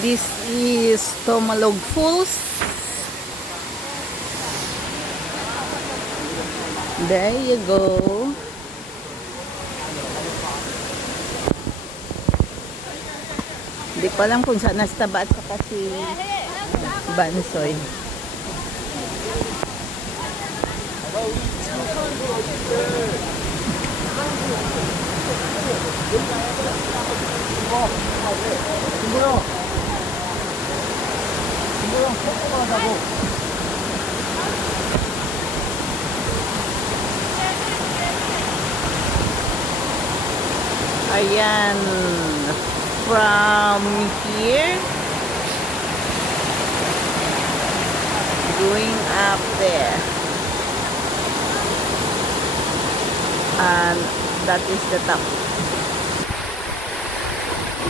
This is Tomalog Falls. There you go. Hindi ko alam kung saan nastaba at saka si Bansoy. Ayan. From here, going up there. And that is the top.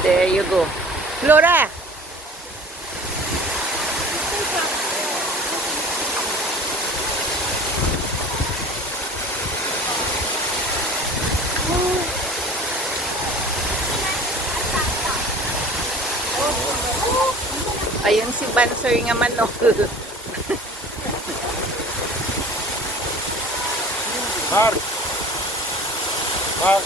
There you go. Flora! Ayun si Bansoy nga manok. Mark! Mark!